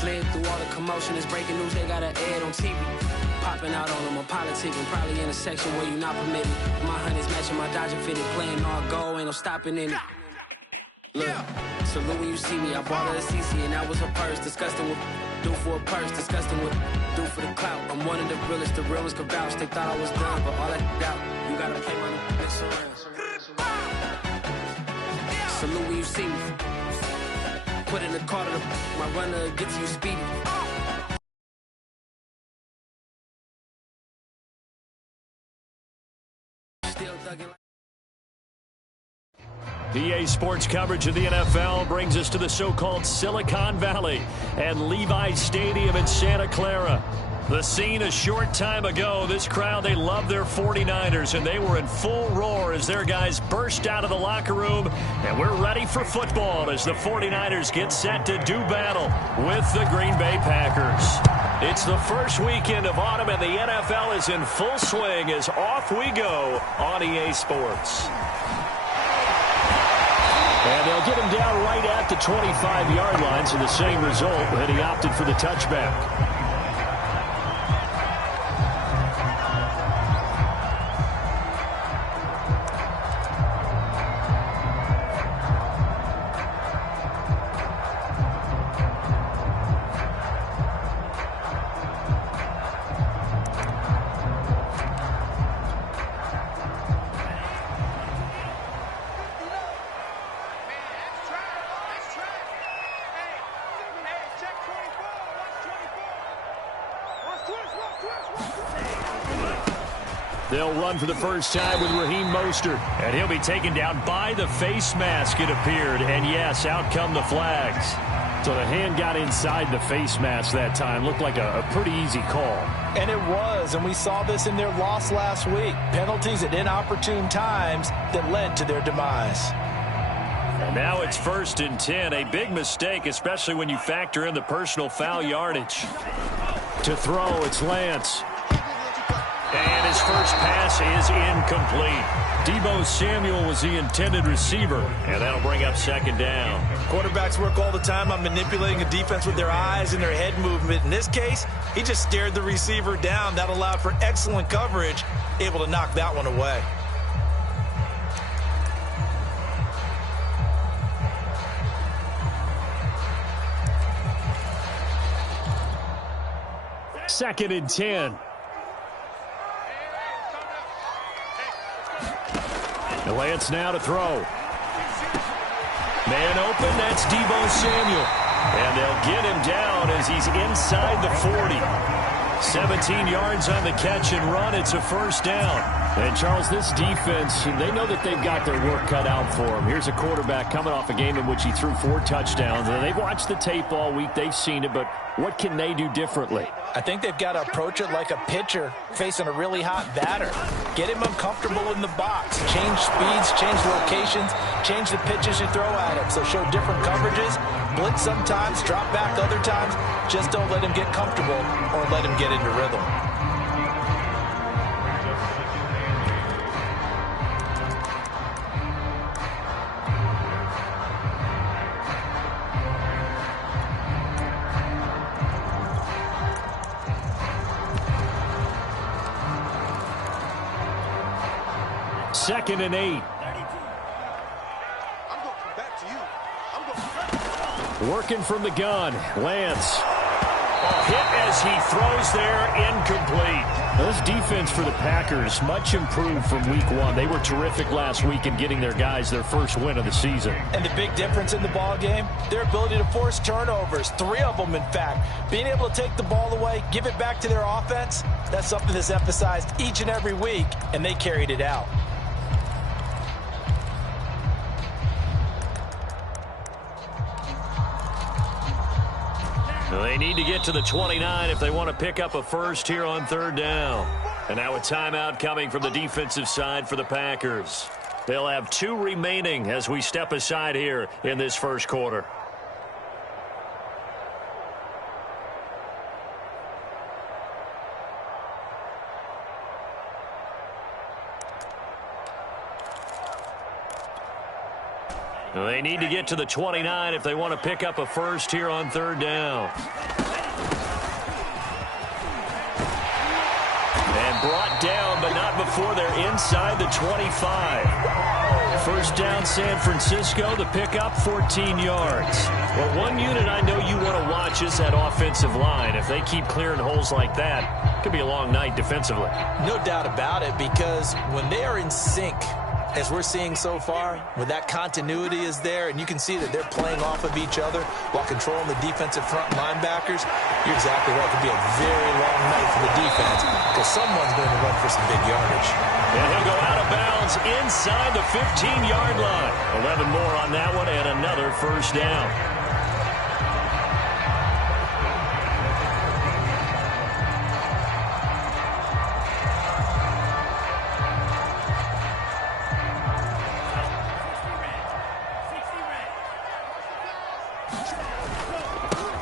Slid through all the commotion, it's breaking news, they got an ad on TV. Popping out on them, I'm politicking, probably in a section where you not permitted. My honey's matching my Dodger fitted, playing all go, ain't no stopping in it. Look, salute when you see me, I bought her a CC and that was her purse, disgusting with do for a purse, disgusting with do for the clout. I'm one of the realest, the real ones could vouch, they thought I was done, but all that doubt, you gotta play my next around. Salute when you see me, put in the car to my runner, get to you speedy. EA Sports coverage of the NFL brings us to the so-called Silicon Valley and Levi's Stadium in Santa Clara. The scene a short time ago, this crowd, they love their 49ers, and they were in full roar as their guys burst out of the locker room, and we're ready for football as the 49ers get set to do battle with the Green Bay Packers. It's the first weekend of autumn, and the NFL is in full swing as off we go on EA Sports. And they'll get him down right at the 25-yard line, so the same result, and he opted for the touchback. They'll run for the first time with Raheem Mostert, and he'll be taken down by the face mask, it appeared. And, yes, out come the flags. So the hand got inside the face mask that time. Looked like a pretty easy call. And it was, and we saw this in their loss last week. Penalties at inopportune times that led to their demise. And now it's 1st and 10, a big mistake, especially when you factor in the personal foul yardage. To throw, it's Lance. And his first pass is incomplete. Deebo Samuel was the intended receiver, and that'll bring up 2nd down. Quarterbacks work all the time on manipulating a defense with their eyes and their head movement. In this case, he just stared the receiver down. That allowed for excellent coverage, able to knock that one away. Second and 10. Lance now to throw. Man open, that's Deebo Samuel. And they'll get him down as he's inside the 40. 17 yards on the catch and run. It's a 1st down. And, Charles, this defense, they know that they've got their work cut out for them. Here's a quarterback coming off a game in which he threw 4 touchdowns. And they've watched the tape all week. They've seen it, but what can they do differently? I think they've got to approach it like a pitcher facing a really hot batter. Get him uncomfortable in the box. Change speeds, change locations, change the pitches you throw at him. So show different coverages. Blitz sometimes, drop back other times. Just don't let him get comfortable or let him get into rhythm. Second and 8. Working from the gun. Lance. Hit as he throws there, incomplete. This defense for the Packers, much improved from week 1. They were terrific last week in getting their guys their first win of the season. And the big difference in the ball game, their ability to force turnovers. 3 of them, in fact. Being able to take the ball away, give it back to their offense, that's something that's emphasized each and every week, and they carried it out. They need to get to the 29 if they want to pick up a first here on 3rd down. And now a timeout coming from the defensive side for the Packers. They'll have 2 remaining as we step aside here in this first quarter. They need to get to the 29 if they want to pick up a first here on third down. And brought down, but not before they're inside the 25. First down, San Francisco. The pickup, 14 yards. Well, one unit I know you want to watch is that offensive line. If they keep clearing holes like that, it could be a long night defensively. No doubt about it, because when they are in sync, as we're seeing so far, when that continuity is there, and you can see that they're playing off of each other while controlling the defensive front linebackers, you're exactly right. It could be a very long night for the defense because someone's going to run for some big yardage. And he'll go out of bounds inside the 15-yard line. 11 more on that one and another first down.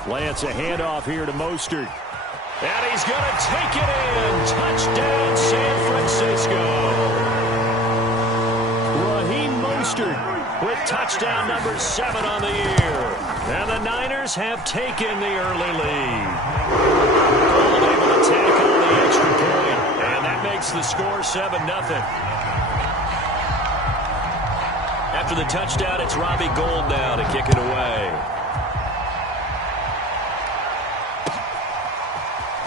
Lance, a handoff here to Mostert. And he's going to take it in. Touchdown, San Francisco. Raheem Mostert with touchdown number 7 on the year. And the Niners have taken the early lead. Gold able to tackle the extra point. And that makes the score 7-0. After the touchdown, it's Robbie Gould now to kick it away.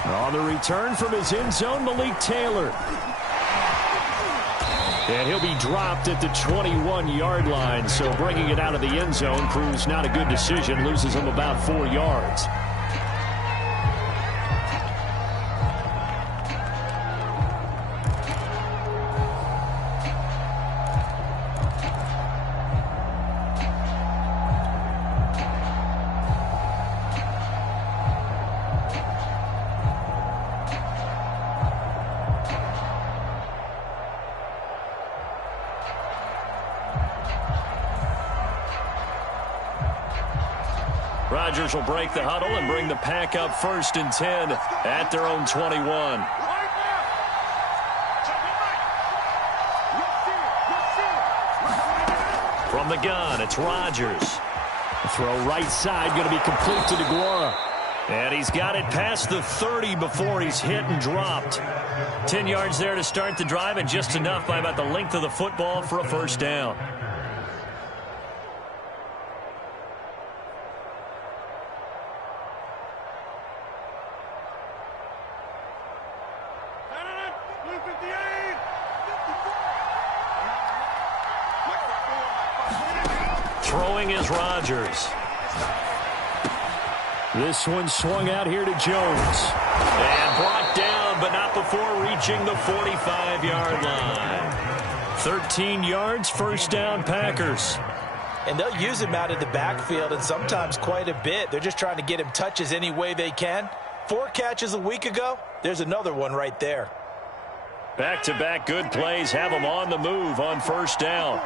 On the return from his end zone, Malik Taylor. And he'll be dropped at the 21-yard line, so bringing it out of the end zone proves not a good decision, loses him about 4 yards. Rodgers will break the huddle and bring the pack up 1st and 10 at their own 21. From the gun, it's Rodgers. The throw right side, going to be complete to DeGuara. And he's got it past the 30 before he's hit and dropped. 10 yards there to start the drive, and just enough by about the length of the football for a first down. Throwing is Rodgers. This one swung out here to Jones. And brought down, but not before reaching the 45-yard line. 13 yards, first down, Packers. And they'll use him out of the backfield, and sometimes quite a bit. They're just trying to get him touches any way they can. 4 catches a week ago. There's another one right there. Back-to-back good plays have him on the move on first down.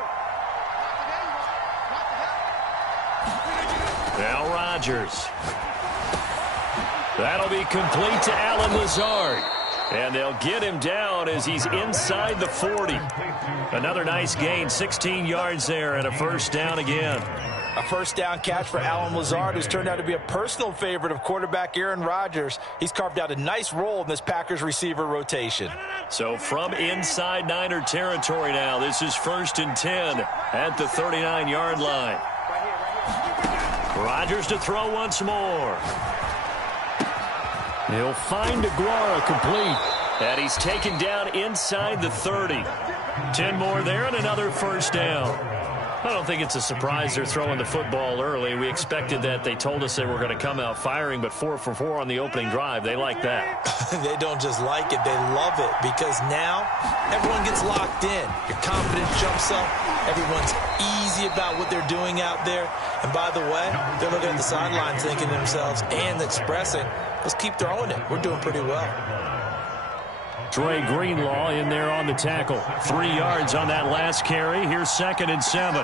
Now Rodgers. That'll be complete to Allen Lazard. And they'll get him down as he's inside the 40. Another nice gain, 16 yards there, and a first down again. A first down catch for Allen Lazard, who's turned out to be a personal favorite of quarterback Aaron Rodgers. He's carved out a nice role in this Packers receiver rotation. So from inside Niner territory now, this is 1st and 10 at the 39-yard line. Rodgers to throw once more. He'll find DeGuara complete. And he's taken down inside the 30. 10 more there and another first down. I don't think it's a surprise they're throwing the football early. We expected that. They told us they were going to come out firing, but 4 for 4 on the opening drive. They like that. They don't just like it, they love it, because now everyone gets locked in. Your confidence jumps up. Everyone's easy about what they're doing out there. And by the way, they're looking at the sidelines thinking to themselves and expressing, let's keep throwing it. We're doing pretty well. Dre Greenlaw in there on the tackle. 3 yards on that last carry. Here's 2nd and 7.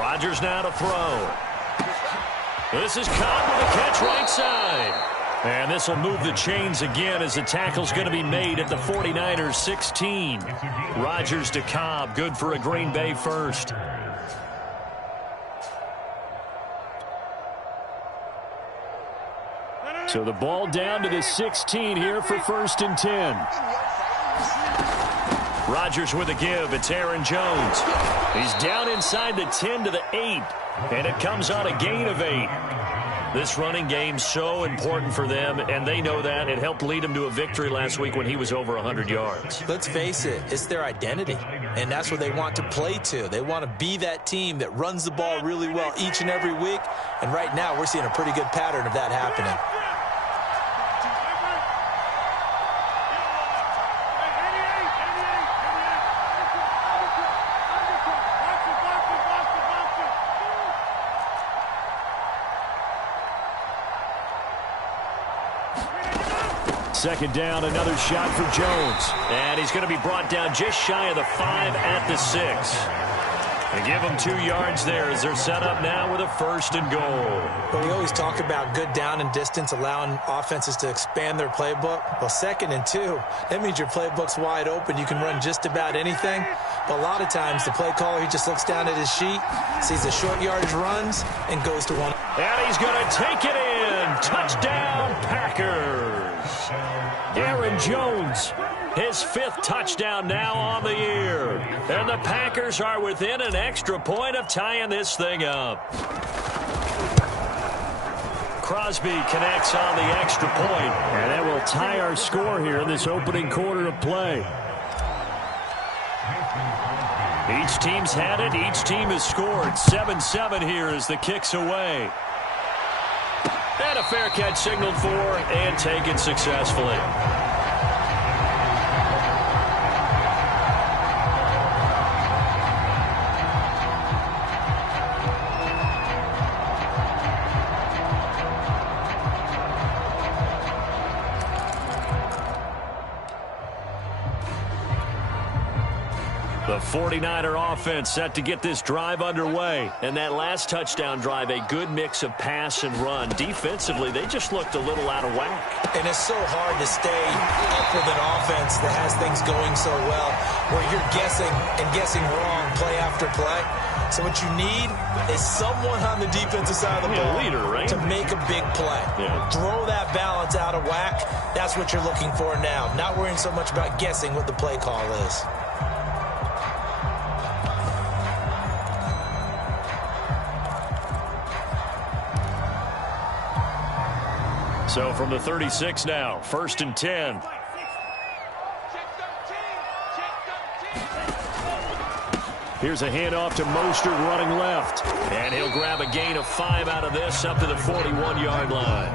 Rodgers now to throw. This is Cobb with a catch right side. And this will move the chains again as the tackle's going to be made at the 49ers 16. Rodgers to Cobb. Good for a Green Bay first. So the ball down to the 16 here for 1st and 10. Rodgers with a give. It's Aaron Jones. He's down inside the 10 to the 8. And it comes on a gain of 8. This running game's so important for them, and they know that. It helped lead them to a victory last week when he was over 100 yards. Let's face it, it's their identity, and that's what they want to play to. They want to be that team that runs the ball really well each and every week, and right now we're seeing a pretty good pattern of that happening. Second down, another shot for Jones. And he's going to be brought down just shy of the 5 at the 6. They give him 2 yards there as they're set up now with a 1st and goal. Well, we always talk about good down and distance, allowing offenses to expand their playbook. Well, 2nd and 2, that means your playbook's wide open. You can run just about anything. But a lot of times, the play caller, he just looks down at his sheet, sees the short yardage runs, and goes to one. And he's going to take it in. Touchdown, Packers. Aaron Jones, his 5th touchdown now on the year. And the Packers are within an extra point of tying this thing up. Crosby connects on the extra point. And that will tie our score here in this opening quarter of play. Each team's had it. Each team has scored. 7-7 here as the kick's away. And a fair catch signaled for and taken successfully. The 49er offense set to get this drive underway. And that last touchdown drive, a good mix of pass and run. Defensively, they just looked a little out of whack. And it's so hard to stay up with an offense that has things going so well, where you're guessing and guessing wrong play after play. So what you need is someone on the defensive side of the ball leader, right? to make a big play. Yeah. Throw that balance out of whack. That's what you're looking for now. Not worrying so much about guessing what the play call is. So from the 36 now, 1st and 10. Here's a handoff to Mostert running left. And he'll grab a gain of 5 out of this up to the 41-yard line.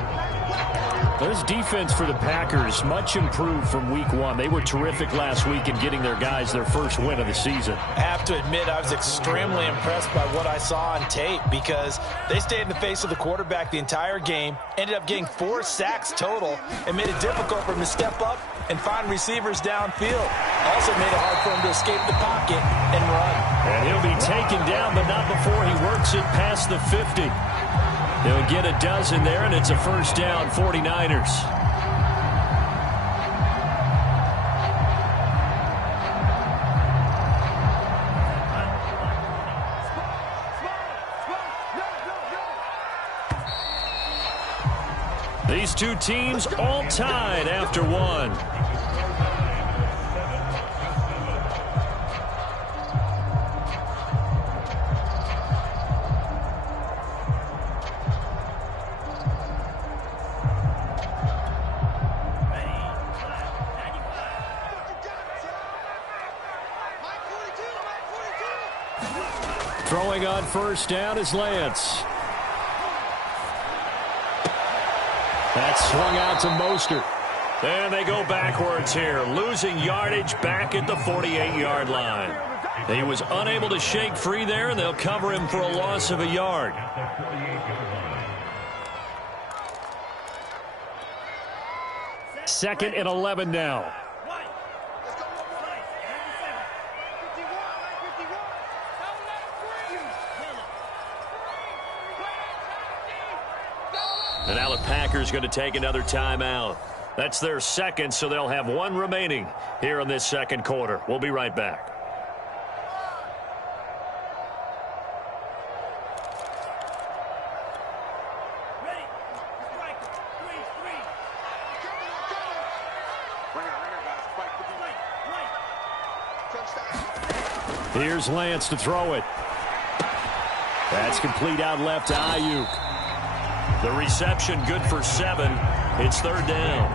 This defense for the Packers, much improved from week 1. They were terrific last week in getting their guys their first win of the season. I have to admit, I was extremely impressed by what I saw on tape because they stayed in the face of the quarterback the entire game, ended up getting 4 sacks total, and made it difficult for him to step up and find receivers downfield. Also made it hard for him to escape the pocket and run. And he'll be taken down, but not before he works it past the 50. They'll get a dozen there, and it's a 1st down, 49ers. These two teams all tied after 1. Throwing on 1st down is Lance. That's swung out to Mostert. And they go backwards here, losing yardage back at the 48-yard line. He was unable to shake free there, and they'll cover him for a loss of a yard. Second and 11 now. And now the Packers going to take another timeout. That's their 2nd, so they'll have 1 remaining here in this 2nd quarter. We'll be right back. Here's Lance to throw it. That's complete out left to Ayuk. The reception good for 7. It's third down.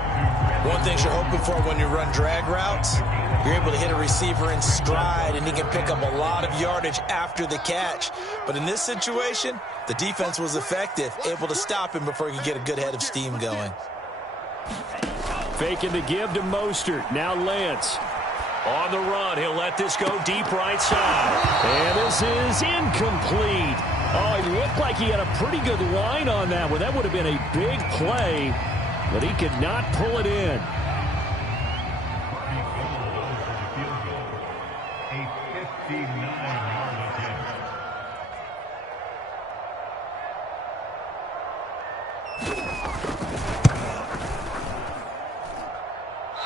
One thing you're hoping for when you run drag routes, you're able to hit a receiver in stride, and he can pick up a lot of yardage after the catch. But in this situation, the defense was effective, able to stop him before he could get a good head of steam going. Faking the give to Mostert. Now Lance. On the run, he'll let this go deep right side. And this is incomplete. Oh, it looked like he had a pretty good line on that one. That would have been a big play, but he could not pull it in.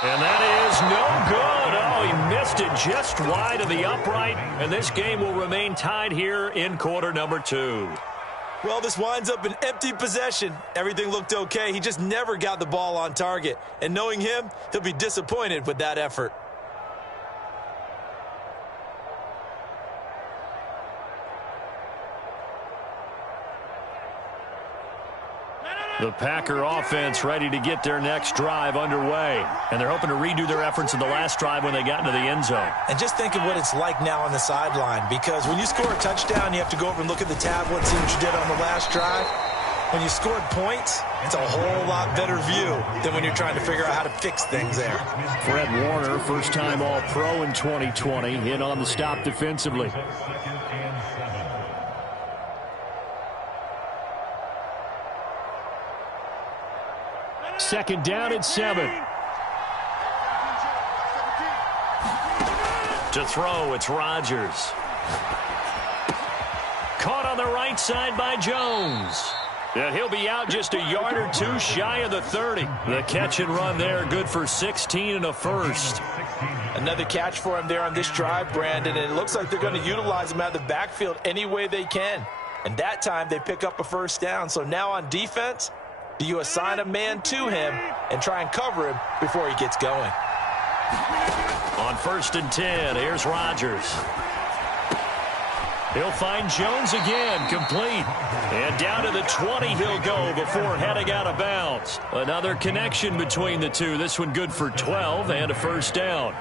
And that is no good. Oh, he missed it just wide of the upright. And this game will remain tied here in quarter number 2. Well, this winds up an empty possession. Everything looked okay. He just never got the ball on target. And knowing him, he'll be disappointed with that effort. The Packer offense ready to get their next drive underway. And they're hoping to redo their efforts in the last drive when they got into the end zone. And just think of what it's like now on the sideline, because when you score a touchdown, you have to go over and look at the tablet, see what you did on the last drive. When you scored points, it's a whole lot better view than when you're trying to figure out how to fix things there. Fred Warner, first-time All-Pro in 2020, in on the stop defensively. Second down and 7. To throw, it's Rodgers. Caught on the right side by Jones. And he'll be out just a yard or two shy of the 30. The catch and run there, good for 16 and a first. Another catch for him there on this drive, Brandon, and it looks like they're going to utilize him out of the backfield any way they can. And that time they pick up a first down. So now on defense, do you assign a man to him and try and cover him before he gets going? On 1st and 10, here's Rodgers. He'll find Jones again, complete. And down to the 20 he'll go before heading out of bounds. Another connection between the two. This one good for 12 and a first down.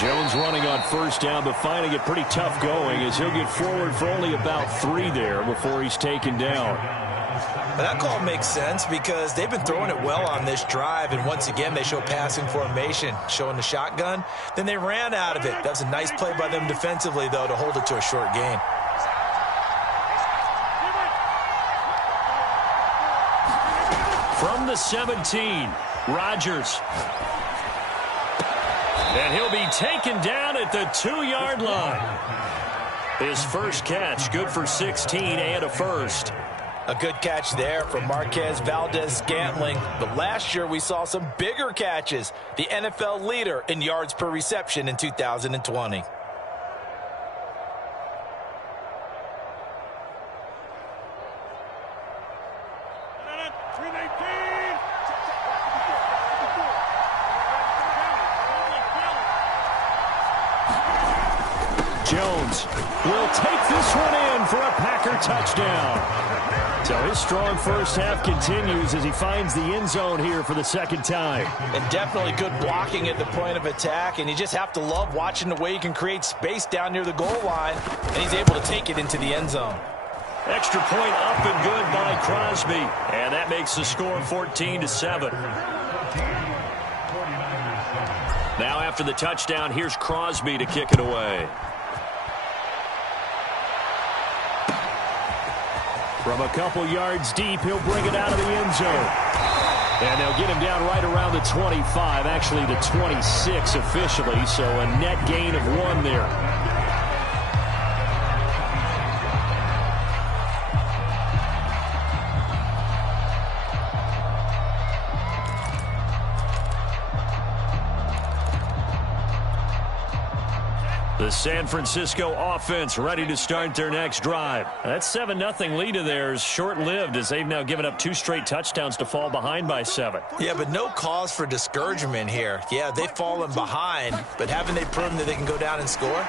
Jones running on first down, but finding it pretty tough going as he'll get forward for only about 3 there before he's taken down. Well, that call makes sense because they've been throwing it well on this drive, and once again they show passing formation, showing the shotgun. Then they ran out of it. That was a nice play by them defensively, though, to hold it to a short gain. From the 17, Rodgers. And he'll be taken down at the 2-yard line. His first catch, good for 16 and a first. A good catch there from Marquez Valdez-Scantling. But last year we saw some bigger catches. The NFL leader in yards per reception in 2020. Jones will take this one in for a Packer touchdown. So his strong first half continues as he finds the end zone here for the second time. And definitely good blocking at the point of attack, and you just have to love watching the way he can create space down near the goal line, and he's able to take it into the end zone. Extra point up and good by Crosby, and that makes the score 14-7. Now after the touchdown, here's Crosby to kick it away. From a couple yards deep, he'll bring it out of the end zone. And they'll get him down right around the 25, actually the 26 officially, so a net gain of 1 there. The San Francisco offense ready to start their next drive. That 7-0 lead of theirs short-lived as they've now given up 2 straight touchdowns to fall behind by 7. Yeah, but no cause for discouragement here. Yeah, they've fallen behind, but haven't they proven that they can go down and score?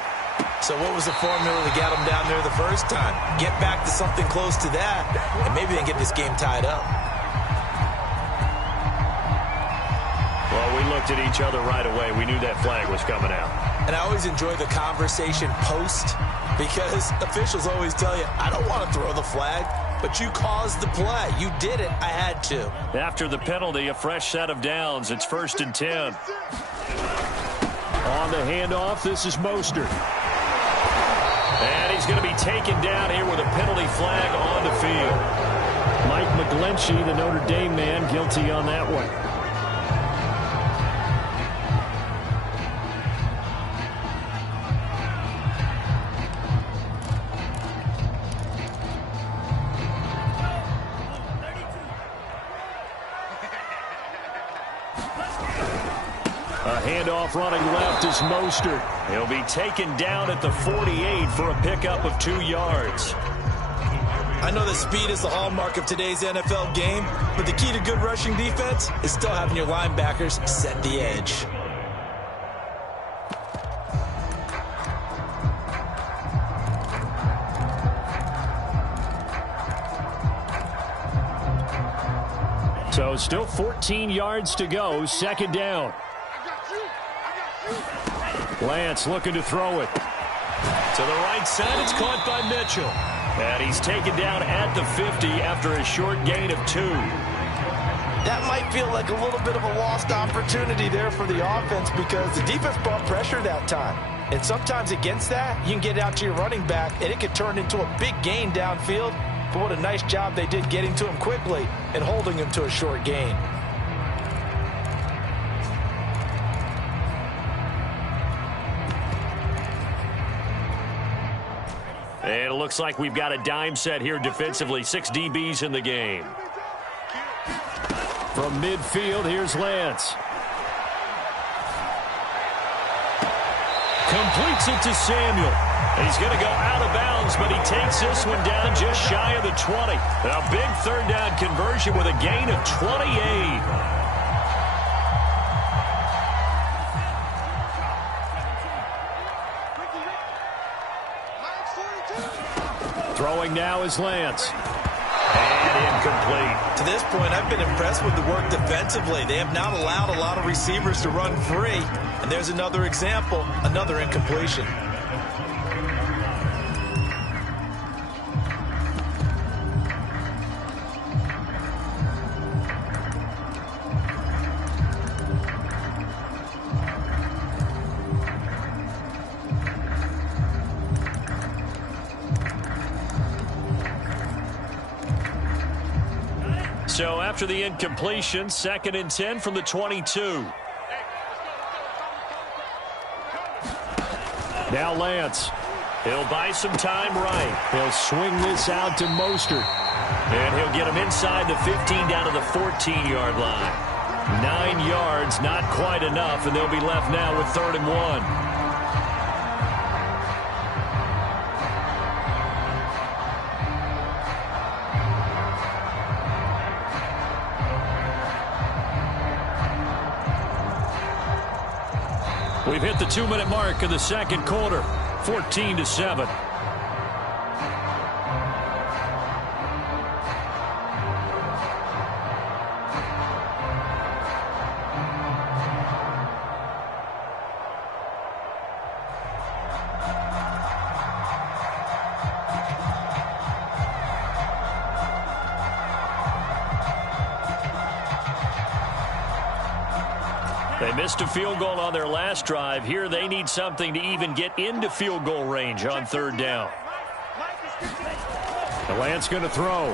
So what was the formula to get them down there the first time? Get back to something close to that, and maybe they can get this game tied up. Well, we looked at each other right away. We knew that flag was coming out. And I always enjoy the conversation post because officials always tell you, I don't want to throw the flag, but you caused the play. You did it. I had to. After the penalty, a fresh set of downs. It's 1st and 10. On the handoff, this is Mostert. And he's going to be taken down here with a penalty flag on the field. Mike McGlinchey, the Notre Dame man, guilty on that one. Handoff running left is Mostert. He'll be taken down at the 48 for a pickup of 2 yards. I know that speed is the hallmark of today's NFL game, but the key to good rushing defense is still having your linebackers set the edge. So still 14 yards to go, 2nd down. Lance looking to throw it. To the right side, it's caught by Mitchell. And he's taken down at the 50 after a short gain of 2. That might feel like a little bit of a lost opportunity there for the offense because the defense brought pressure that time. And sometimes against that, you can get out to your running back, and it could turn into a big gain downfield. But what a nice job they did getting to him quickly and holding him to a short gain. And it looks like we've got a dime set here defensively. 6 DBs in the game. From midfield, here's Lance. Completes it to Samuel. He's going to go out of bounds, but he takes this one down just shy of the 20. A big 3rd down conversion with a gain of 28. Throwing now is Lance. And incomplete. To this point, I've been impressed with the work defensively. They have not allowed a lot of receivers to run free. And there's another example, another incompletion. So after the incompletion, 2nd and 10 from the 22. Now Lance. He'll buy some time right. He'll swing this out to Mostert. And he'll get him inside the 15 down to the 14-yard line. 9 yards, not quite enough, and they'll be left now with 3rd and 1. We've hit the 2-minute mark of the 2nd quarter, 14-7. They missed a field goal on their last drive. Here they need something to even get into field goal range on 3rd down. The Lance going to throw.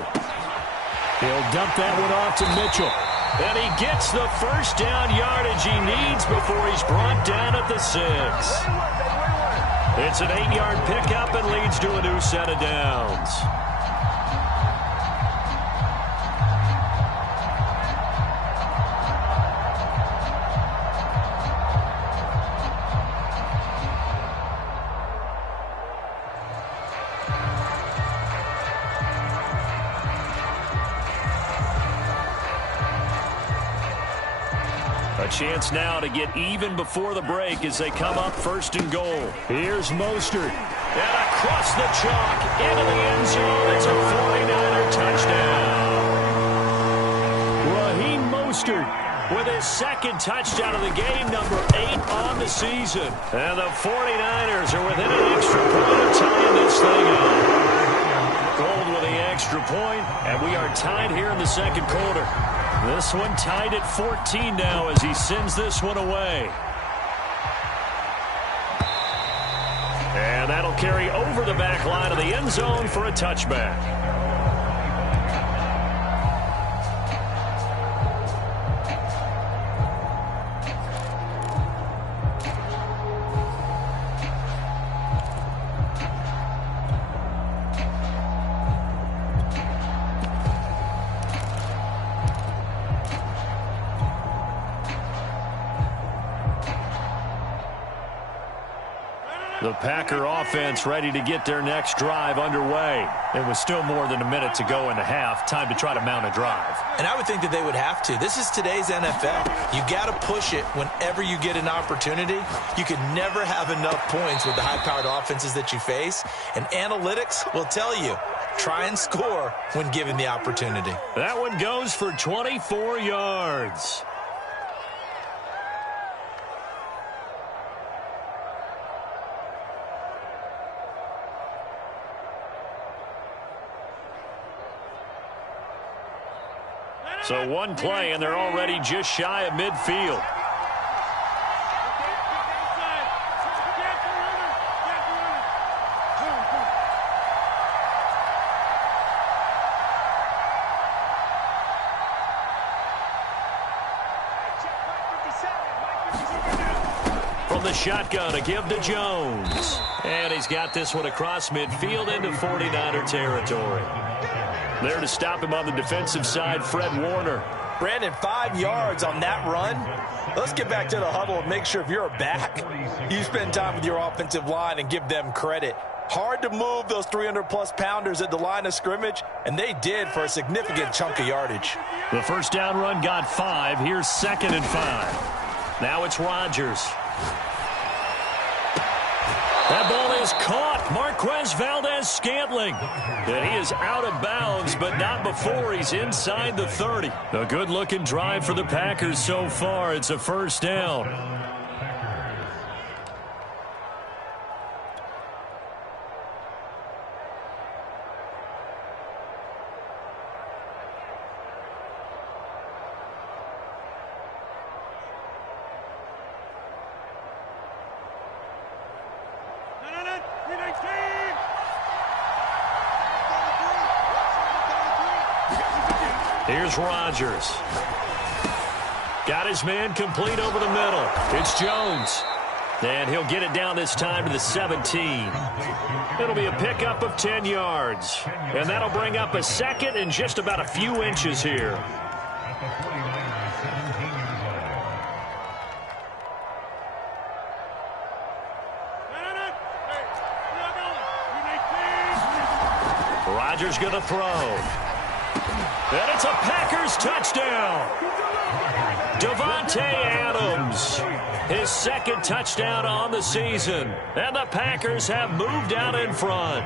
He'll dump that one off to Mitchell. And he gets the 1st down yardage he needs before he's brought down at the 6. It's an 8-yard pickup and leads to a new set of downs. chance now to get even before the break as they come up 1st and goal. Here's Mostert. And across the chalk into the end zone. It's a 49er touchdown. Raheem Mostert with his 2nd touchdown of the game, number 8 on the season. And the 49ers are within an extra point of tying this thing up. Gold with the extra point, and we are tied here in the 2nd quarter. This one tied at 14 now as he sends this one away. And that'll carry over the back line of the end zone for a touchback. The Packer offense ready to get their next drive underway. It was still more than a minute to go in the half. Time to try to mount a drive. And I would think that they would have to. This is today's NFL. You got to push it whenever you get an opportunity. You can never have enough points with the high-powered offenses that you face. And analytics will tell you, try and score when given the opportunity. That one goes for 24 yards. So one play, and they're already just shy of midfield. From the shotgun, a give to Jones. And he's got this one across midfield into 49er territory. There to stop him on the defensive side, Fred Warner. Brandon, 5 yards on that run. Let's get back to the huddle and make sure if you're a back, you spend time with your offensive line and give them credit. Hard to move those 300-plus pounders at the line of scrimmage, and they did for a significant chunk of yardage. The first down run got 5. Here's 2nd and 5. Now it's Rodgers. That ball is caught. Marquez Valdez-Scantling. And he is out of bounds, but not before he's inside the 30. A good-looking drive for the Packers so far. It's a first down. Here's Rodgers. Got his man complete over the middle. It's Jones. And he'll get it down this time to the 17. It'll be a pickup of 10 yards. And that'll bring up a 2nd and just about a few inches here. Rodgers going to throw. And it's a Packers touchdown. Davante Adams, his 2nd touchdown on the season. And the Packers have moved out in front.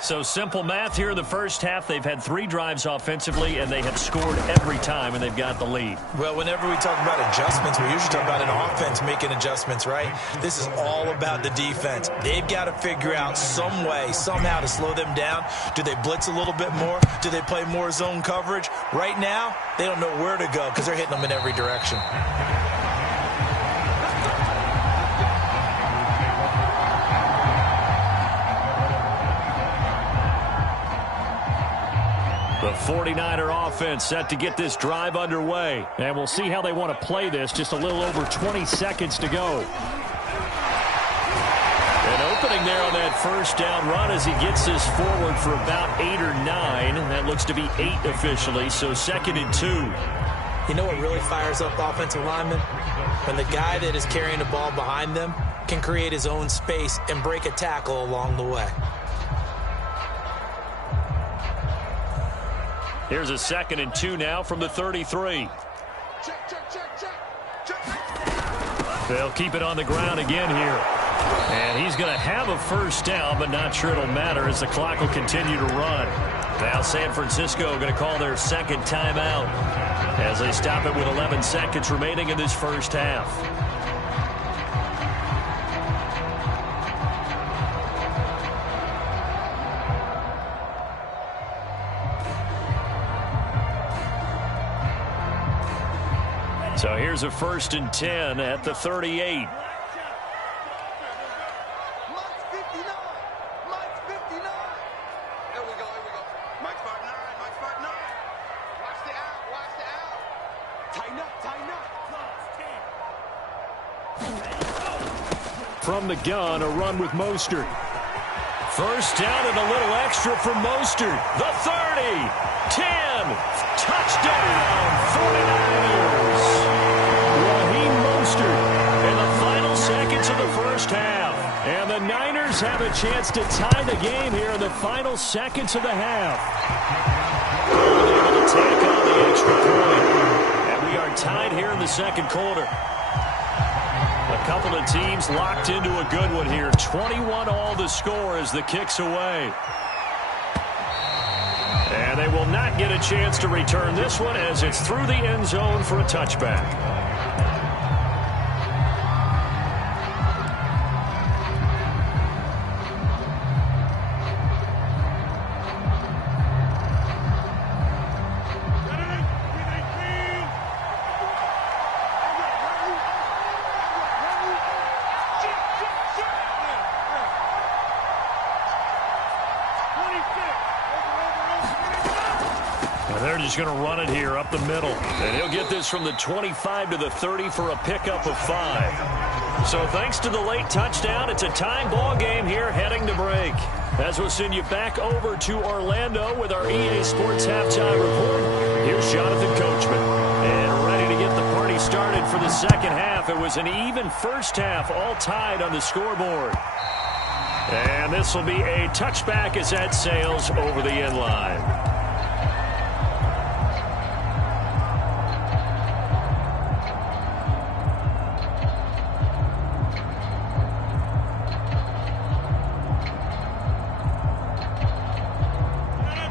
So simple math here in the first half. They've had 3 drives offensively, and they have scored every time, and they've got the lead. Well, whenever we talk about adjustments, we usually talk about an offense making adjustments, right? This is all about the defense. They've got to figure out some way, somehow to slow them down. Do they blitz a little bit more? Do they play more zone coverage? Right now, they don't know where to go because they're hitting them in every direction. The 49er offense set to get this drive underway. And we'll see how they want to play this. Just a little over 20 seconds to go. An opening there on that first down run as he gets this forward for about 8 or 9. That looks to be 8 officially, so 2nd and 2. You know what really fires up offensive linemen? When the guy that is carrying the ball behind them can create his own space and break a tackle along the way. Here's a 2nd and 2 now from the 33. They'll keep it on the ground again here. And he's going to have a first down, but not sure it'll matter as the clock will continue to run. Now San Francisco going to call their second timeout as they stop it with 11 seconds remaining in this first half. So here's a 1st and 10 at the 38. From the gun, a run with Mostert. First down and a little extra from Mostert. The 30, 10, touchdown, 49ers. Raheem Mostert in the final seconds of the first half. And the Niners have a chance to tie the game here in the final seconds of the half. Able to tack on the extra point. And we are tied here in the second quarter. A couple of teams locked into a good one here. 21 all the score as the kick's away. And they will not get a chance to return this one as it's through the end zone for a touchback. They're just going to run it here up the middle. And he'll get this from the 25 to the 30 for a pickup of 5. So thanks to the late touchdown, it's a time ball game here heading to break. As we'll send you back over to Orlando with our EA Sports Halftime Report. Here's Jonathan Coachman. And ready to get the party started for the second half. It was an even first half, all tied on the scoreboard. And this will be a touchback as that sails over the end line.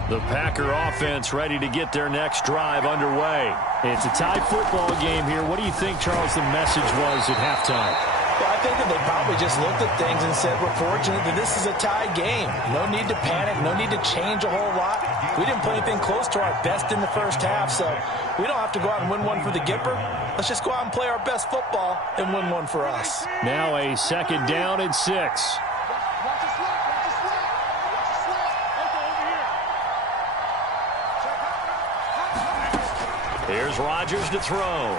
The Packer offense ready to get their next drive underway. It's a tie football game here. What do you think, Charles, the message was at halftime? Well, I think that they probably just looked at things and said, we're fortunate that this is a tie game. No need to panic. No need to change a whole lot. We didn't play anything close to our best in the first half, so we don't have to go out and win one for the Gipper. Let's just go out and play our best football and win one for us. Now a second down and 6. Here's Rodgers to throw.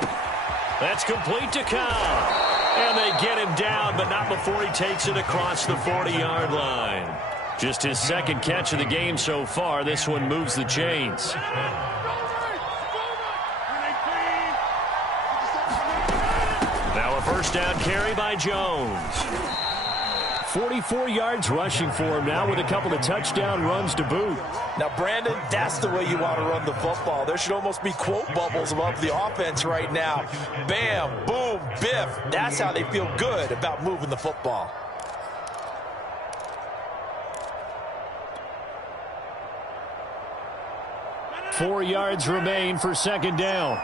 That's complete to Cobb. And they get him down, but not before he takes it across the 40-yard line. Just his second catch of the game so far. This one moves the chains. Now a first down carry by Jones. 44 yards rushing for him now with a couple of touchdown runs to boot. Now, Brandon, that's the way you want to run the football. There should almost be quote bubbles above the offense right now. Bam, boom, biff. That's how they feel good about moving the football. Four yards remain for second down.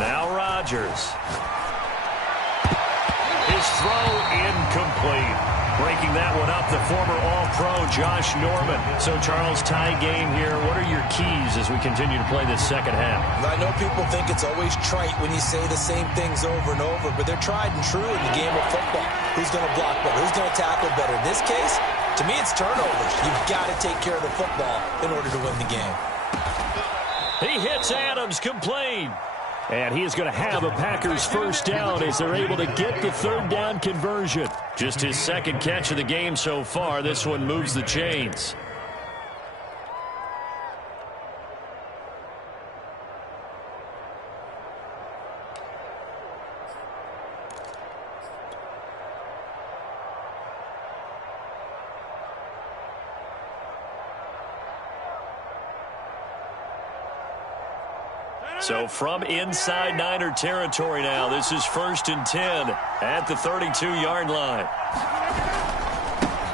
Now Rodgers. His throw incomplete. Breaking that one up, the former All-Pro Josh Norman. So, Charles, tie game here. What are your keys as we continue to play this second half? I know people think it's always trite when you say the same things over and over, but they're tried and true in the game of football. Who's going to block better? Who's going to tackle better? In this case, to me, it's turnovers. You've got to take care of the football in order to win the game. He hits Adams, complete. And he is going to have a Packers first down as they're able to get the third down conversion. Just his second catch of the game so far. This one moves the chains. So from inside Niner territory now, this is 1st and 10 at the 32-yard line.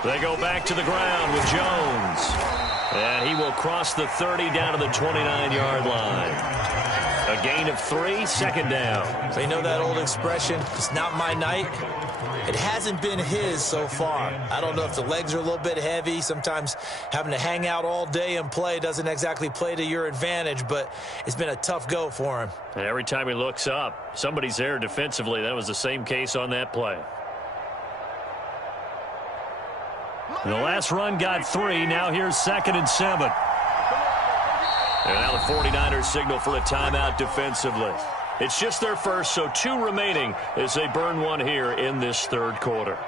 They go back to the ground with Jones. And he will cross the 30 down to the 29-yard line. A gain of 3, 2nd down. So you know that old expression, it's not my night? It hasn't been his so far. I don't know if the legs are a little bit heavy. Sometimes having to hang out all day and play doesn't exactly play to your advantage, but it's been a tough go for him. And every time he looks up, somebody's there defensively. That was the same case on that play. And the last run got 3. Now here's 2nd and 7. And now the 49ers signal for a timeout defensively. It's just their first, so 2 remaining as they burn one here in this 3rd quarter.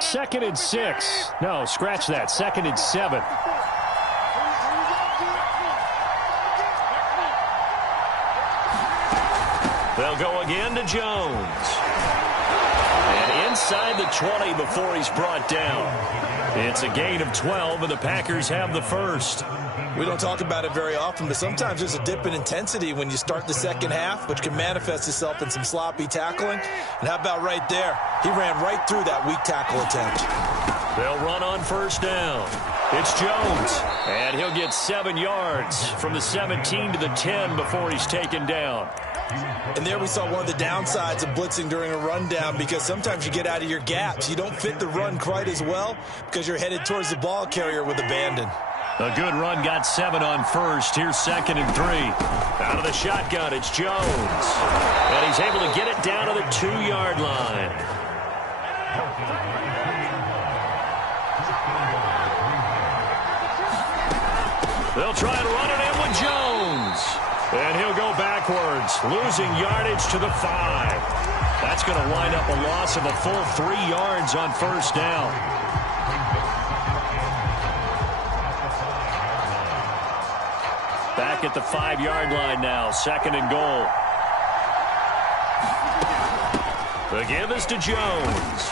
Second and 6. No, scratch that. 2nd and 7. They'll go again to Jones. And inside the 20 before he's brought down. It's a gain of 12, and the Packers have the first. We don't talk about it very often, but sometimes there's a dip in intensity when you start the second half, which can manifest itself in some sloppy tackling. And how about right there? He ran right through that weak tackle attempt. They'll run on 1st down. It's Jones, and he'll get 7 yards from the 17 to the 10 before he's taken down. And there we saw one of the downsides of blitzing during a rundown, because sometimes you get out of your gaps. You don't fit the run quite as well because you're headed towards the ball carrier with abandon. A good run got 7 on 1st. Here's 2nd and 3. Out of the shotgun, it's Jones. And he's able to get it down to the 2-yard line. They'll try and run it in with Jones. And he'll go backwards, losing yardage to the 5. That's going to wind up a loss of a full 3 yards on 1st down. Back at the 5-yard line now, 2nd and goal. The give is to Jones.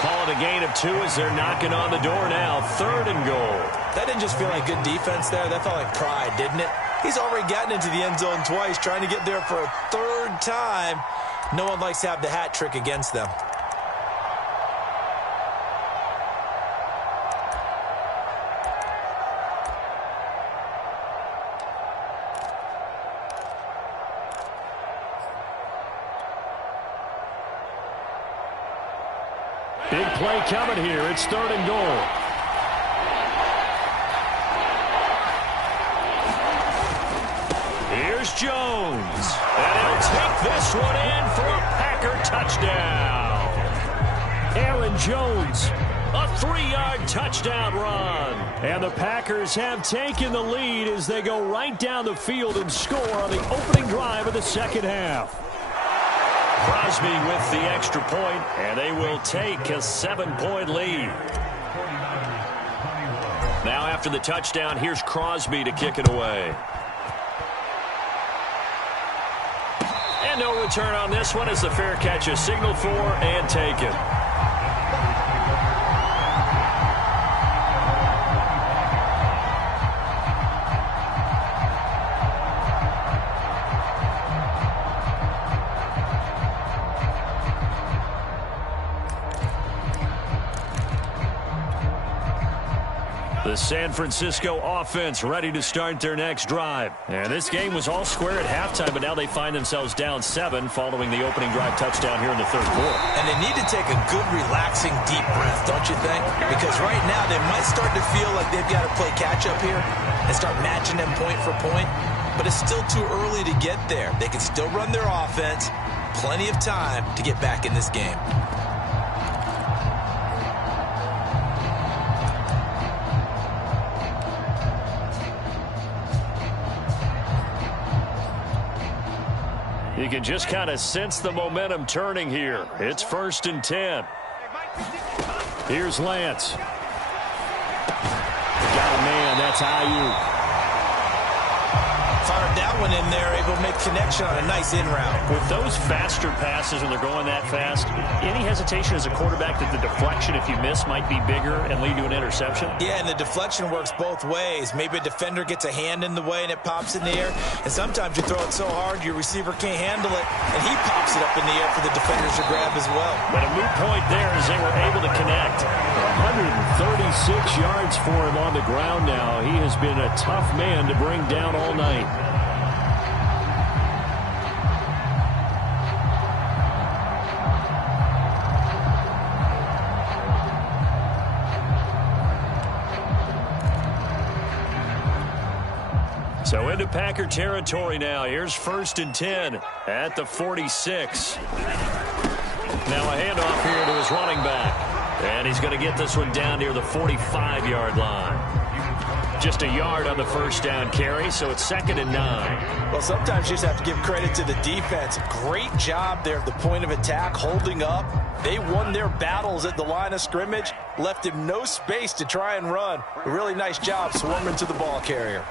Call it a gain of 2 as they're knocking on the door now, 3rd and goal. That didn't just feel like good defense there. That felt like pride, didn't it? He's already gotten into the end zone twice, trying to get there for a 3rd time. No one likes to have the hat trick against them. Big play coming here. It's 3rd and goal. Here's Jones. And he'll take this one in for a Packer touchdown. Aaron Jones, a 3-yard touchdown run. And the Packers have taken the lead as they go right down the field and score on the opening drive of the 2nd half. Crosby with the extra point, and they will take a 7-point lead. Now after the touchdown, here's Crosby to kick it away. And no return on this one as the fair catch is signaled for and taken. The San Francisco offense ready to start their next drive. And this game was all square at halftime, but now they find themselves down 7 following the opening drive touchdown here in the 3rd quarter. And they need to take a good, relaxing, deep breath, don't you think? Because right now they might start to feel like they've got to play catch-up here and start matching them point for point. But it's still too early to get there. They can still run their offense. Plenty of time to get back in this game. You can just kind of sense the momentum turning here. It's 1st and 10. Here's Lance. Got a man. That's Ayuk. Fired that one in there, able to make connection on a nice in route. With those faster passes when they're going that fast, any hesitation as a quarterback that the deflection, if you miss, might be bigger and lead to an interception? Yeah, and the deflection works both ways. Maybe a defender gets a hand in the way and it pops in the air, and sometimes you throw it so hard your receiver can't handle it, and he pops it up in the air for the defenders to grab as well. But a moot point there as they were able to connect. 136 yards for him on the ground now. He has been a tough man to bring down all night. So into Packer territory now. Here's 1st and 10 at the 46. Now a handoff here to his running back. And he's going to get this one down near the 45-yard line. Just a yard on the first down carry, so it's 2nd and 9. Well, sometimes you just have to give credit to the defense. Great job there at the point of attack, holding up. They won their battles at the line of scrimmage, left him no space to try and run. A really nice job swarming to the ball carrier.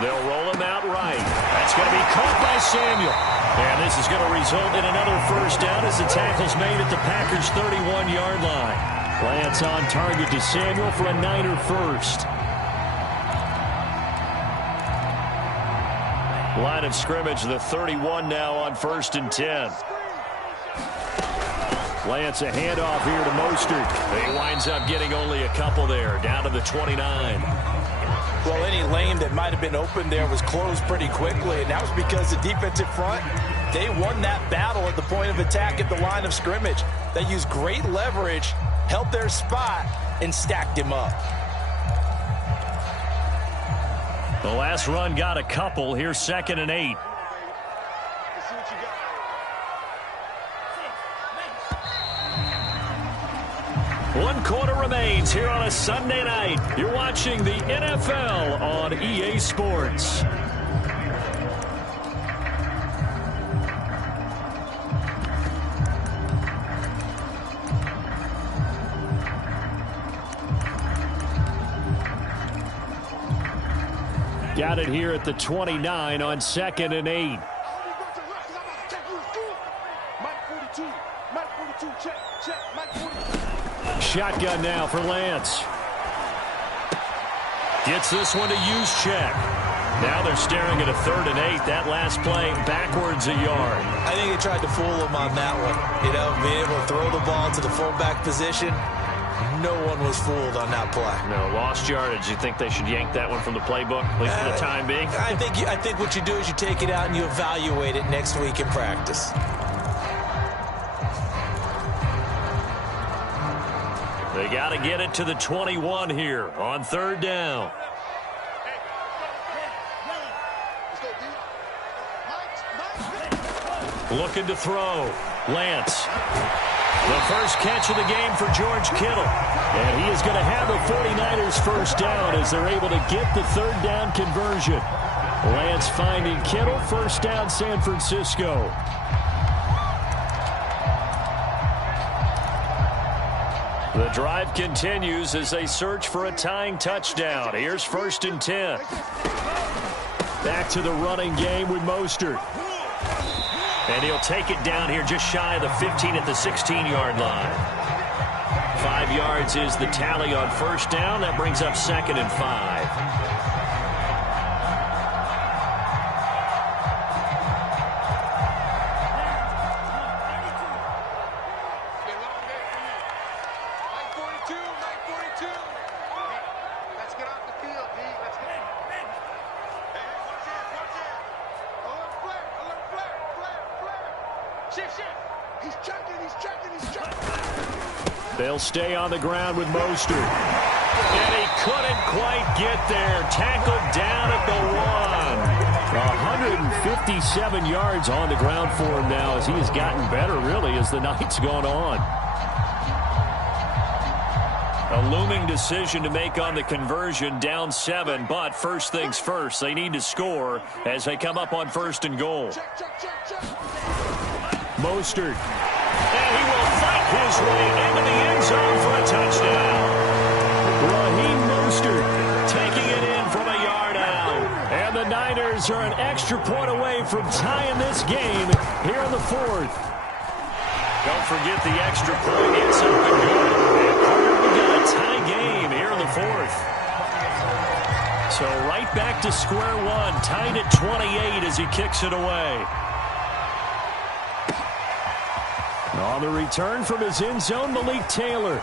They'll roll him out right. That's going to be caught by Samuel. And this is going to result in another first down as the tackle's made at the Packers' 31-yard line. Lance on target to Samuel for a Niner first. Line of scrimmage, the 31 now on 1st and 10. Lance a handoff here to Mostert. He winds up getting only a couple there, down to the 29. Well, any lane that might have been open there was closed pretty quickly, and that was because the defensive front, they won that battle at the point of attack at the line of scrimmage. They used great leverage, held their spot, and stacked him up. The last run got a couple. Here's 2nd and 8. One quarter remains here on a Sunday night. You're watching the NFL on EA Sports. Got it here at the 29 on 2nd and 8. Shotgun now for Lance. Gets this one to Juszczyk. Now they're staring at a 3rd and 8. That last play backwards a yard. I think they tried to fool him on that one. You know, being able to throw the ball to the fullback position. No one was fooled on that play. No, lost yardage. You think they should yank that one from the playbook, at least for the time being? I think what you do is you take it out and you evaluate it next week in practice. They got to get it to the 21 here on 3rd down. Looking to throw. Lance. The first catch of the game for George Kittle. And he is going to have the 49ers first down as they're able to get the 3rd down conversion. Lance finding Kittle. First down, San Francisco. The drive continues as they search for a tying touchdown. Here's 1st and 10. Back to the running game with Mostert. And he'll take it down here just shy of the 15 at the 16-yard line. 5 yards is the tally on first down. That brings up 2nd and 5. They'll stay on the ground with Mostert. And he couldn't quite get there. Tackled down at the 1. 157 yards on the ground for him now as he has gotten better, really, as the night's gone on. A looming decision to make on the conversion, down 7. But first things first, they need to score as they come up on 1st and goal. Mostert. And he will fight his way into the end zone for a touchdown. Raheem Mostert taking it in from a yard out. And the Niners Packers are an extra point away from tying this game here in the fourth. Don't forget the extra point. It's up and good. And we got a tie game here in the fourth. So right back to square one, tied at 28 as he kicks it away. On the return from his end zone, Malik Taylor.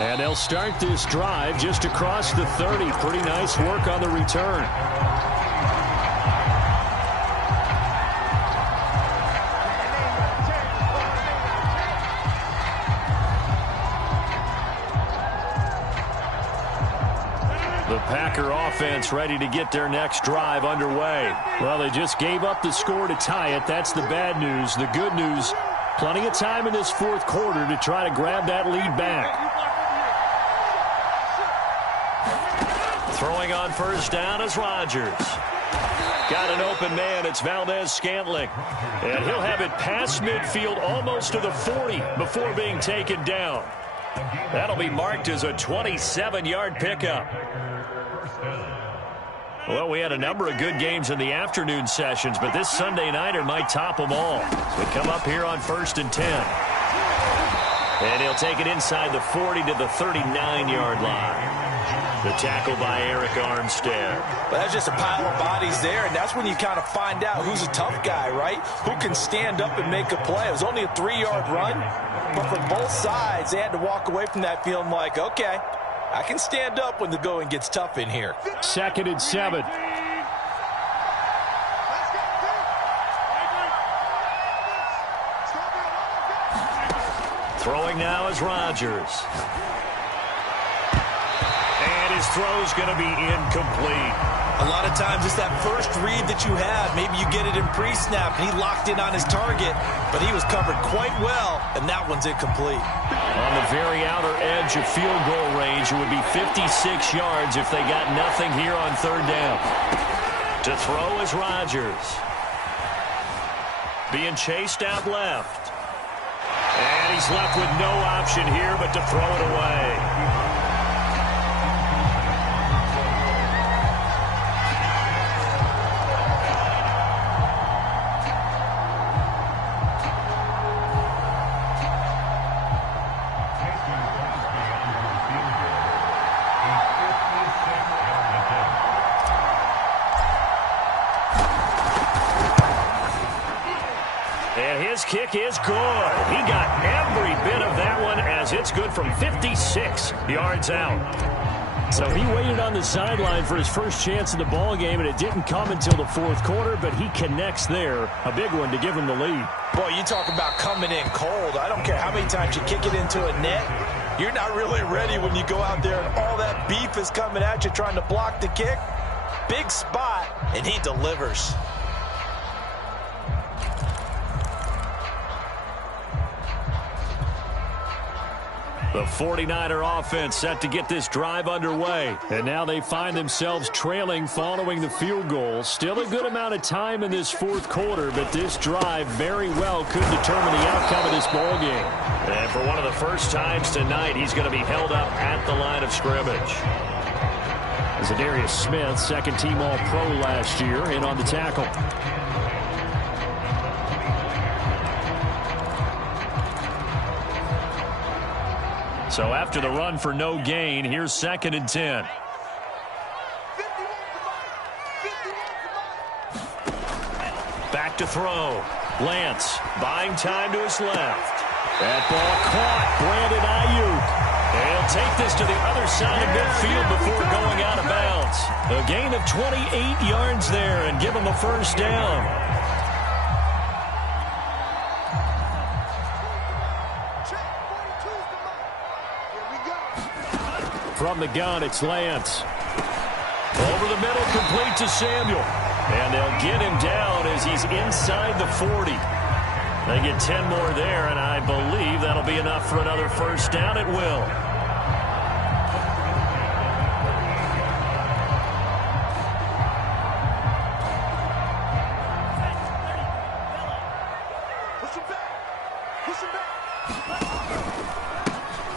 And they'll start this drive just across the 30. Pretty nice work on the return. The Packer offense ready to get their next drive underway. Well, they just gave up the score to tie it. That's the bad news. The good news, plenty of time in this fourth quarter to try to grab that lead back. Throwing on first down is Rodgers. Got an open man. It's Valdez-Scantling. And he'll have it past midfield almost to the 40 before being taken down. That'll be marked as a 27-yard pickup. Well, we had a number of good games in the afternoon sessions, but this Sunday nighter might top them all. So we come up here on 1st and 10. And he'll take it inside the 40 to the 39-yard line. The tackle by Eric Armstead. Well, that's just a pile of bodies there, and that's when you kind of find out who's a tough guy, right? Who can stand up and make a play. It was only a 3-yard run, but for both sides, they had to walk away from that feeling like, okay, I can stand up when the going gets tough in here. 2nd and 7. Throwing now is Rodgers. And his throw's going to be incomplete. A lot of times it's that first read that you have. Maybe you get it in pre-snap, and he locked in on his target, but he was covered quite well, and that one's incomplete. On the very outer edge of field goal range, it would be 56 yards if they got nothing here on 3rd down. To throw is Rodgers. Being chased out left. And he's left with no option here but to throw it away. His kick is good. He got every bit of that one as it's good from 56 yards out. So he waited on the sideline for his first chance in the ball game, and it didn't come until the 4th quarter, but he connects there. A big one to give him the lead. Boy, you talk about coming in cold. I don't care how many times you kick it into a net. You're not really ready when you go out there and all that beef is coming at you trying to block the kick. Big spot, and he delivers. The 49er offense set to get this drive underway. And now they find themselves trailing following the field goal. Still a good amount of time in this 4th quarter, but this drive very well could determine the outcome of this ball game. And for one of the first times tonight, he's going to be held up at the line of scrimmage. Zadarius Smith, 2nd-team All-Pro last year, in on the tackle. So after the run for no gain, here's 2nd and 10. Back to throw. Lance buying time to his left. That ball caught. Brandon Ayuk. He'll take this to the other side of midfield before going out of bounds. A gain of 28 yards there and give him a first down. From the gun, it's Lance. Over the middle, complete to Samuel. And they'll get him down as he's inside the 40. They get 10 more there, and I believe that'll be enough for another first down. It will.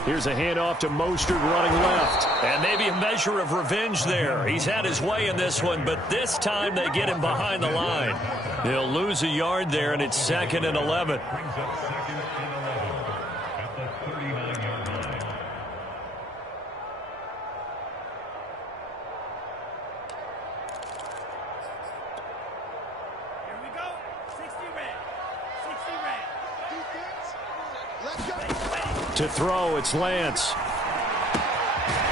Here's a handoff to Mostert running left. And maybe a measure of revenge there. He's had his way in this one, but this time they get him behind the line. He'll lose a yard there, and it's 2nd and 11. To throw, it's Lance.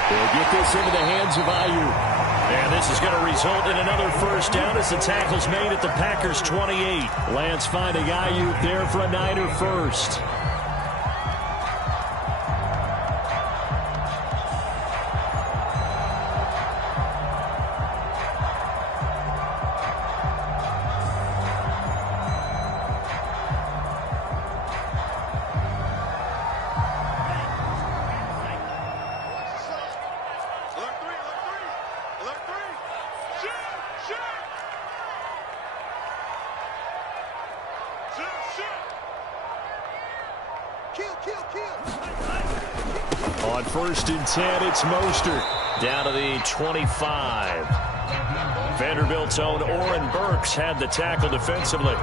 They'll get this into the hands of Aiyuk. And this is going to result in another first down as the tackle's made at the Packers' 28. Lance finding Aiyuk there for a Niner first. On 1st and 10, it's Mostert down to the 25. Vanderbilt's own Oren Burks had the tackle defensively.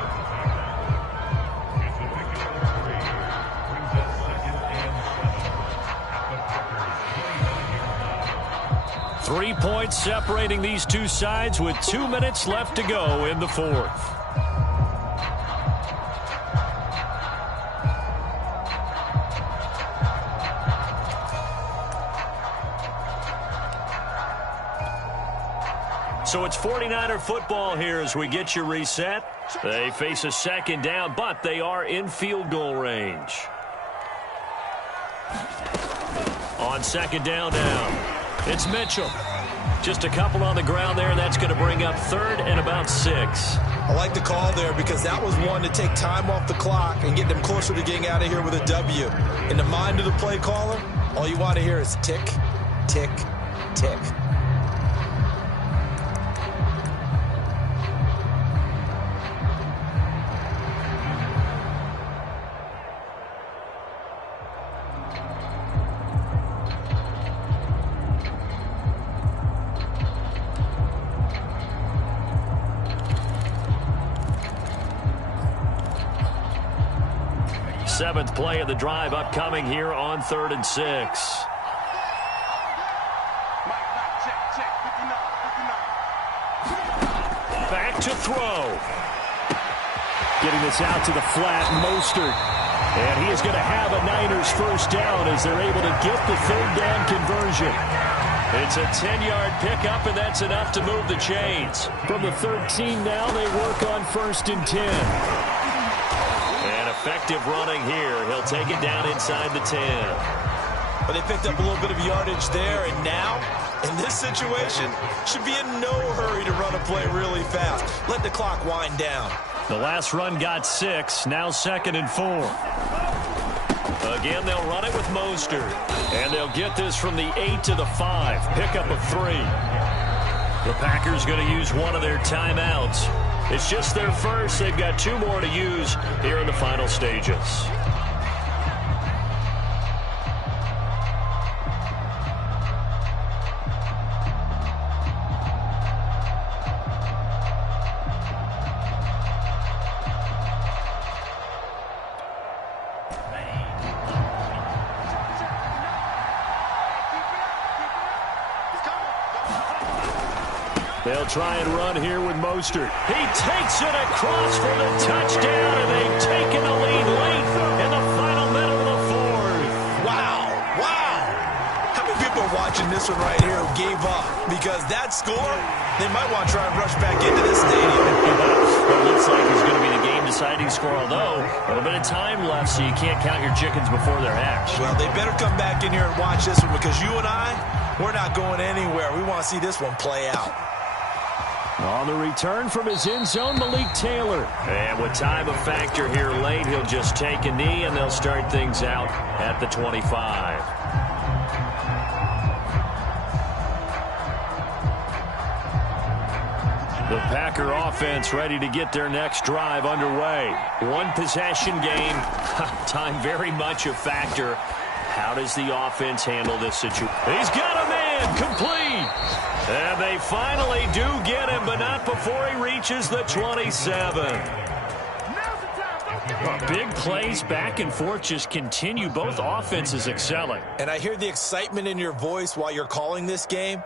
Three points separating these two sides with 2 minutes left to go in the fourth. So it's 49er football here as we get you reset. They face a second down, but they are in field goal range. On second down now, it's Mitchell. Just a couple on the ground there, and that's going to bring up 3rd and about 6. I like the call there because that was one to take time off the clock and get them closer to getting out of here with a W. In the mind of the play caller, all you want to hear is tick, tick, tick. Seventh play of the drive upcoming here on 3rd and 6. Back to throw. Getting this out to the flat, Mostert. And he is going to have a Niners first down as they're able to get the 3rd down conversion. It's a 10-yard pickup, and that's enough to move the chains. From the 13 now, they work on 1st and 10. Effective running here. He'll take it down inside the 10. But they picked up a little bit of yardage there, and now, in this situation, should be in no hurry to run a play really fast. Let the clock wind down. The last run got 6. Now 2nd and 4. Again, they'll run it with Mostert. And they'll get this from the 8 to the 5. Pickup of 3. The Packers going to use one of their timeouts. It's just their first. They've got 2 more to use here in the final stages. They'll try and run here with Mostert. He takes it across for the touchdown, and they've taken the lead late in the final minute of the fourth. Wow. How many people are watching this one right here who gave up? Because that score, they might want to try and rush back into this stadium. It looks like it's going to be the game-deciding score, although a little bit of time left, so you can't count your chickens before they're hatched. Well, they better come back in here and watch this one because you and I, we're not going anywhere. We want to see this one play out. On the return from his end zone, Malik Taylor. And with time a factor here late, he'll just take a knee, and they'll start things out at the 25. The Packer offense ready to get their next drive underway. One possession game. Time very much a factor. how does the offense handle this situation? He's got a man, complete. And they finally do get him, but not before he reaches the 27. Big plays back and forth just continue. Both offenses excelling. And I hear the excitement in your voice while you're calling this game.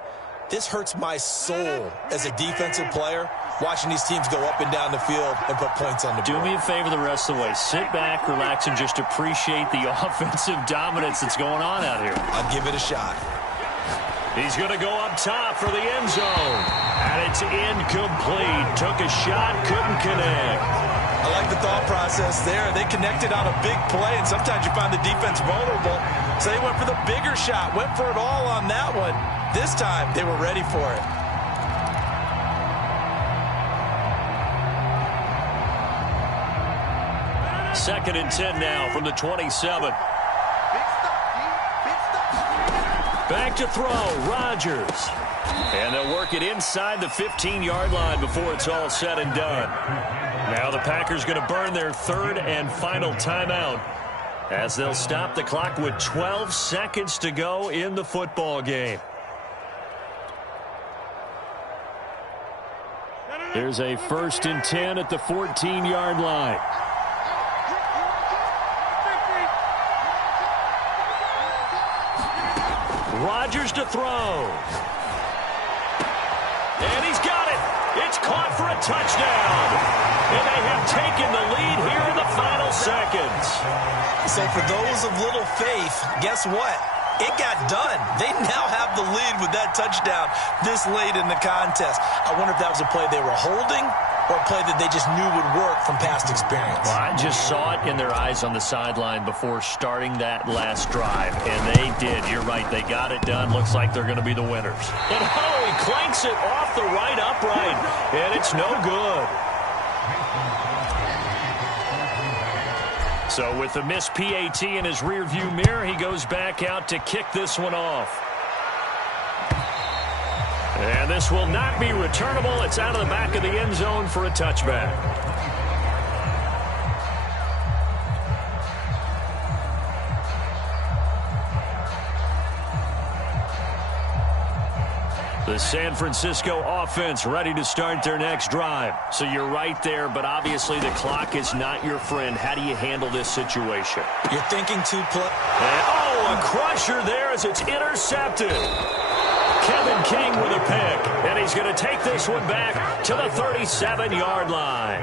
This hurts my soul as a defensive player, watching these teams go up and down the field and put points on the board. Do me a favor the rest of the way. Sit back, relax, and just appreciate the offensive dominance that's going on out here. I'll give it a shot. He's going to go up top for the end zone. And it's incomplete. Took a shot, couldn't connect. I like the thought process there. They connected on a big play, and sometimes you find the defense vulnerable. So they went for the bigger shot, went for it all on that one. This time, they were ready for it. Second and 10 now from the 27. Back to throw, Rodgers. And they'll work it inside the 15-yard line before it's all said and done. Now the Packers going to burn their third and final timeout as they'll stop the clock with 12 seconds to go in the football game. There's a 1st and 10 at the 14-yard line. Rodgers to throw. And he's got it. It's caught for a touchdown. And they have taken the lead here in the final seconds. So for those of little faith, guess what? It got done. They now have the lead with that touchdown this late in the contest. I wonder if that was a play they were holding or a play that they just knew would work from past experience. Well, I just saw it in their eyes on the sideline before starting that last drive, and they did. You're right. They got it done. Looks like they're going to be the winners. And oh, he clanks it off the right upright, and it's no good. So with the missed PAT in his rearview mirror, he goes back out to kick this one off. And this will not be returnable. It's out of the back of the end zone for a touchback. The San Francisco offense ready to start their next drive. So you're right there, but obviously the clock is not your friend. How do you handle this situation? You're thinking two play. Oh, a crusher there as it's intercepted. Kevin King with a pick, and he's going to take this one back to the 37-yard line.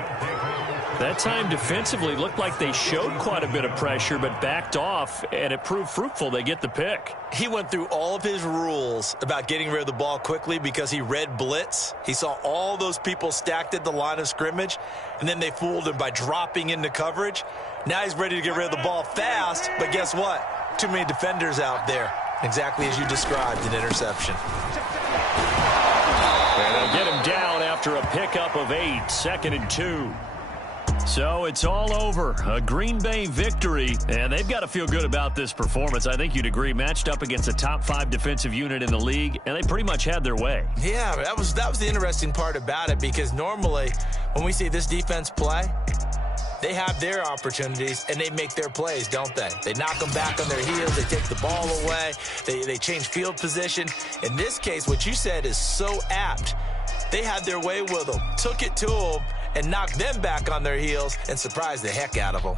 That time defensively looked like they showed quite a bit of pressure but backed off, and it proved fruitful. They get the pick. He went through all of his rules about getting rid of the ball quickly because he read blitz. He saw all those people stacked at the line of scrimmage, and then they fooled him by dropping into coverage. Now he's ready to get rid of the ball fast, but guess what? Too many defenders out there. Exactly as you described, an interception. And they'll get him down after a pickup of 8, 2nd and 2. So it's all over. A Green Bay victory, and they've got to feel good about this performance. I think you'd agree, matched up against a top 5 defensive unit in the league, and they pretty much had their way. Yeah, that was the interesting part about it, because normally when we see this defense play, they have their opportunities, and they make their plays, don't they? They knock them back on their heels. They take the ball away. They change field position. In this case, what you said is so apt. They had their way with them, took it to them, and knocked them back on their heels and surprised the heck out of them.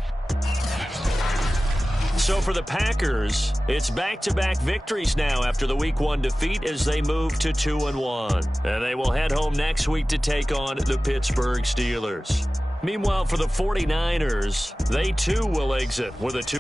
So for the Packers, it's back-to-back victories now after the Week 1 defeat as they move to 2-1. And they will head home next week to take on the Pittsburgh Steelers. Meanwhile, for the 49ers, they too will exit with a 2.